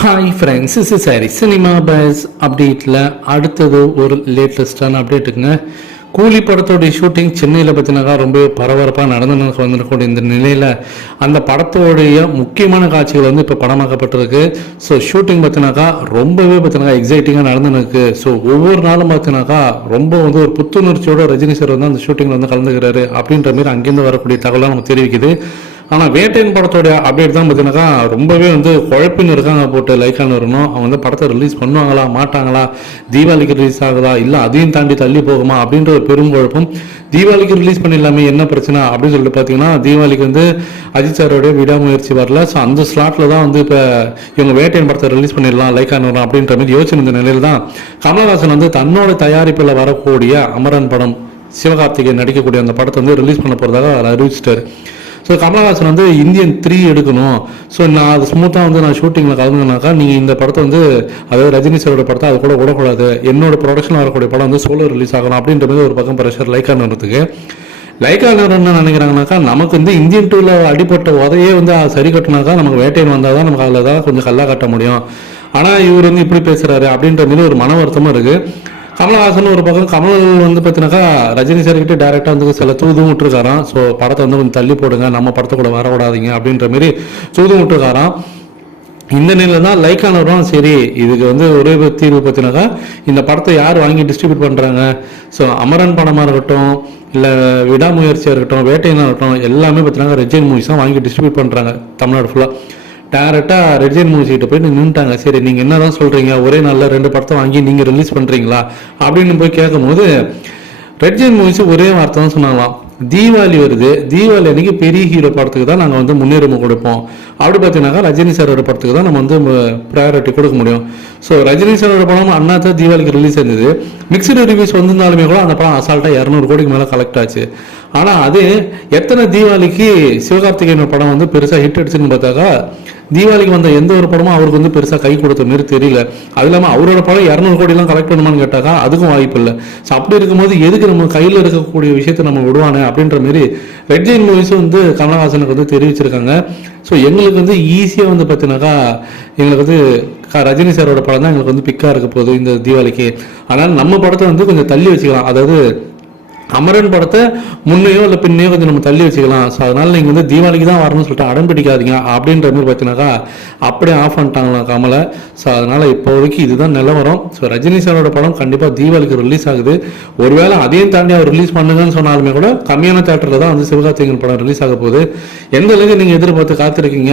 Hi friends is sorry cinema bus அப்டேட்டில் அடுத்தது ஒரு லேட்டஸ்டான அப்டேட்டுங்க கூலி படத்தோடைய ஷூட்டிங் சென்னையில் பார்த்தீங்கன்னாக்கா ரொம்ப பரபரப்பாக நடந்து வந்துருக்கூடிய இந்த நிலையில் அந்த படத்தோடைய முக்கியமான காட்சிகள் வந்து இப்போ படமாக்கப்பட்டிருக்கு. ஸோ ஷூட்டிங் பார்த்தினாக்கா ரொம்பவே பார்த்தினாக்கா எக்ஸைட்டிங்காக நடந்துருக்கு ஸோ ஒவ்வொரு நாளும் பார்த்தினாக்கா ரொம்ப வந்து ஒரு புத்துணர்ச்சியோட ரஜினி சார் வந்து அந்த ஷூட்டிங்கில் வந்து கலந்துக்கிறாரு அப்படின்ற மாதிரி அங்கேருந்து வரக்கூடிய தகவலாக நமக்கு தெரிவிக்குது. ஆனால் வேட்டையின் படத்தோடைய அப்டேட் தான் பார்த்தீங்கன்னா ரொம்பவே வந்து குழப்பின்னு இருக்காங்க போட்டு லைக்கான வரணும் அவங்க வந்து படத்தை ரிலீஸ் பண்ணுவாங்களா மாட்டாங்களா தீபாவளிக்கு ரிலீஸ் ஆகுதா இல்லை அதையும் தாண்டி தள்ளி போகுமா அப்படின்ற ஒரு பெரும் குழப்பம். தீபாவளிக்கு ரிலீஸ் பண்ணிடலாமே என்ன பிரச்சனை அப்படின்னு சொல்லிட்டு பார்த்தீங்கன்னா தீபாவளிக்கு வந்து அஜித் சாரோடைய விடாமுயற்சி வரல. ஸோ அந்த ஸ்லாட்டில் தான் வந்து இப்போ இவங்க வேட்டையன் படத்தை ரிலீஸ் பண்ணிடலாம் லைக்கான வரும் அப்படின்ற மாதிரி யோசிச்சிருந்த நிலையில் தான் கமல்ஹாசன் வந்து தன்னோட தயாரிப்பில் வரக்கூடிய அமரன் படம் சிவகார்த்திகேயன் நடிக்கக்கூடிய அந்த படத்தை வந்து ரிலீஸ் பண்ண போகிறதாக அவர் அறிவிச்சிட்டாரு. ஸோ கமலஹாசன் வந்து இந்தியன் த்ரீ எடுக்கணும். ஸோ நான் அது ஸ்மூத்தாக வந்து நான் ஷூட்டிங்கில் கலந்துனாக்கா நீங்கள் இந்த படத்தை வந்து அதாவது ரஜினி சாரோட படத்தை அது கூட விடக்கூடாது என்னோட ப்ரொடக்ஷன் வரக்கூடிய படம் வந்து சோலோ ரிலீஸ் ஆகணும் அப்படின்ற மாதிரி ஒரு பக்கம் ப்ரெஷர் லைக் நிறத்துக்கு லைக் நிறம் என்ன நினைக்கிறாங்கனாக்கா நமக்கு வந்து இந்தியன் டூவில் அடிப்பட்ட உதையே வந்து அது சரி கட்டினாக்கா நமக்கு வேட்டையன் வந்தால் தான் நமக்கு அதில் தான் கொஞ்சம் கல்லாக கட்ட முடியும். ஆனால் இவர் வந்து இப்படி பேசுகிறாரு அப்படின்ற மாதிரி ஒரு மன வருத்தமும் இருக்குது கமலஹாசன் ஒரு பக்கம் கமல் வந்து பார்த்தீங்கன்னாக்கா ரஜினி சார் கிட்டே டேரெக்டாக வந்து சில தூதும் விட்டுருக்காராம். ஸோ படத்தை வந்து கொஞ்சம் தள்ளி போடுங்க நம்ம படத்தை கூட வரக்கூடாதீங்க அப்படின்ற மாரி தூதும் விட்டுருக்காராம். இந்த நிலையில் தான் லைக்கானவரும் சரி இதுக்கு வந்து ஒரே தீர்வு பார்த்தீங்கன்னாக்கா இந்த படத்தை யார் வாங்கி டிஸ்ட்ரிபியூட் பண்ணுறாங்க ஸோ அமரன் படமாக இருக்கட்டும் இல்லை விடாமுயற்சியாக இருக்கட்டும் வேட்டையனாக இருக்கட்டும் எல்லாமே பார்த்தீங்கன்னா ரெஜின் மூவிஸ் தான் வாங்கி டிஸ்ட்ரிபியூட் பண்ணுறாங்க தமிழ்நாடு ஃபுல்லாக டேரெக்டாக ரெட்ஜன் மூவிஸ்கிட்ட போய் நின்றுட்டாங்க சரி நீங்கள் என்ன தான் சொல்கிறீங்க ஒரே நாளில் ரெண்டு படத்தை வாங்கி நீங்கள் ரிலீஸ் பண்ணுறீங்களா அப்படின்னு போய் கேட்கும்போது ரெட்ஜன் மூவிஸ் ஒரே வார்த்தை தான் சொன்னாங்களாம். தீபாவளி வருது. தீபாவளி அன்றைக்கி பெரிய ஹீரோ படத்துக்கு தான் நாங்கள் வந்து முன்னுரிமை கொடுப்போம். அப்படி பார்த்தீங்கன்னாக்கா ரஜினி சாரோட படத்துக்கு தான் நம்ம வந்து ப்ரையாரிட்டி கொடுக்க முடியும். ஸோ ரஜினி சாரோட படம் அண்ணா தான் தீபாவளிக்கு ரிலீஸ் இருந்தது. மிக்சடு ரிவ்யூஸ் வந்திருந்தாலுமே கூட அந்த படம் அசால்ட்டாக இரநூறு கோடிக்கு மேலே கலெக்ட் ஆச்சு. ஆனால் அது எத்தனை தீபாவளிக்கு சிவகார்த்திகேயன படம் வந்து பெருசாக ஹிட் அடிச்சுன்னு பார்த்தாக்கா தீபாவளிக்கு வந்த எந்த ஒரு படமும் அவருக்கு வந்து பெருசாக கை கொடுத்த மாரி தெரியல. அது இல்லாமல் அவரோட படம் இரநூறு கோடிலாம் கலெக்ட் பண்ணுமான்னு கேட்டாக்கா அதுக்கும் வாய்ப்பு இல்லை. ஸோ அப்படி இருக்கும்போது எதுக்கு நம்ம கையில் இருக்கக்கூடிய விஷயத்தை நம்ம விடுவானே அப்படின்ற மாரி ரெட் ஜெயின் மூவிஸும் வந்து கமலஹாசனுக்கு வந்து தெரிவிச்சிருக்காங்க. ஸோ எங்களுக்கு வந்து ஈஸியாக வந்து பார்த்தீங்கன்னாக்கா எங்களுக்கு வந்து க- ரஜினி சாரோட படம் தான் எங்களுக்கு வந்து பிக்காக இருக்க போகுது இந்த தீபாவளிக்கு. ஆனால் நம்ம படத்தை வந்து கொஞ்சம் தள்ளி வச்சுக்கலாம். அதாவது அமரன் படத்தை முன்னையோ இல்லை பின்னையோ கொஞ்சம் நம்ம தள்ளி வச்சுக்கலாம். ஸோ அதனால நீங்கள் வந்து தீபாவளிக்கு தான் வரணும்னு சொல்லிட்டு அடம் பிடிக்காதீங்க. அப்படின்ற மாதிரி பார்த்தீங்கன்னாக்கா அப்படியே ஆஃப் பண்ணிட்டாங்களாம் கமலை. ஸோ அதனால் இப்போதைக்கு இதுதான் நிலவரம். ஸோ ரஜினி சாரோட படம் கண்டிப்பாக தீபாவளிக்கு ரிலீஸ் ஆகுது. ஒருவேளை அதையும் தாண்டி அவர் ரிலீஸ் பண்ணுங்கன்னு சொன்னாலுமே கூட கம்மியான தேட்டரில் தான் வந்து சிவகார்த்திகன் படம் ரிலீஸ் ஆக போகுது. எந்த அளவுக்கு நீங்கள் எதிர்பார்த்து காத்திருக்கீங்க?